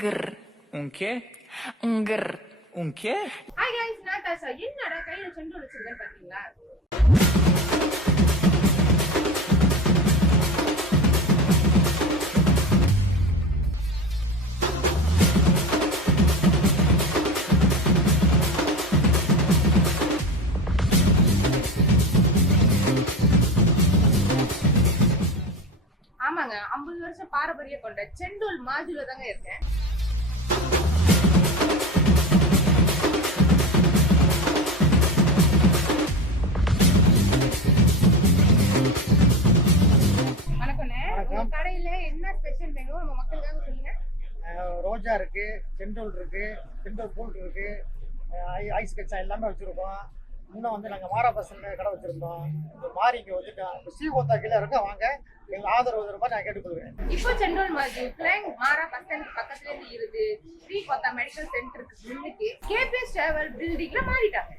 Unché? Hi guys நாட்டாசா என்னடா கையில cent வச்சிருக்கேன் பாத்தீங்களா? ஆமாங்க 50 வருஷம் பாரம்பரியம் கொண்ட செண்டூல் மாஜுல தாங்க இருக்கேன். உங்க கடையில என்ன ஸ்பெஷல் வேணும் நம்ம மக்களுக்காக சொல்லுங்க. ரோஜா இருக்கு, செண்டூல் இருக்கு, செண்டூல் பூல் இருக்கு, ஐஸ் கச்சா எல்லாமே வச்சிருக்கோம். இன்னும் வந்து நாங்கள் மாரா பசங்க கடை வச்சிருந்தோம். இந்த மாறி இங்கே வந்துட்டோம். இப்போ ஸ்ரீகோத்தா கீழே இருக்க வாங்க, எங்கள் ஆதரவு மாதிரி நான் கேட்டுக்கொள்வேன். இப்போ செண்டூல் மாஜி மாரா பஸ் ஸ்டாண்ட் பக்கத்துல இருந்து இருக்கு. ஸ்ரீகோத்தா மெடிக்கல் சென்டருக்கு முன்னுக்கு கேபிஎஸ் டிராவல் பில்டிங்ல மாறிட்டாங்க.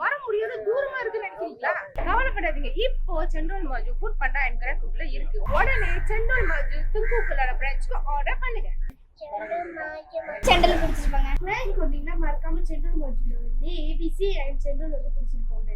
வர முடியாது, தூரமா இருக்குன்னு நினைக்கிறீங்களா? கவலைப்படாதீங்க, இப்போ செண்டூல் மாஜு ஃபுட் பண்டா என்கிற ஃபுட்ல இருக்கு. உடனே செண்டூல் மாஜு துங்குக்குள்ளார பிரான்ச்சுக்கு ஆர்டர் பண்ணுங்க. செண்டல் குடிச்சிருப்பாங்க. பிளான்க்கு வந்தீங்கன்னா மறக்காம செண்டூல் மாஜுல வந்து ஏபிசி அண்ட் செண்டூல் வந்து குடிச்சிருப்பாங்க.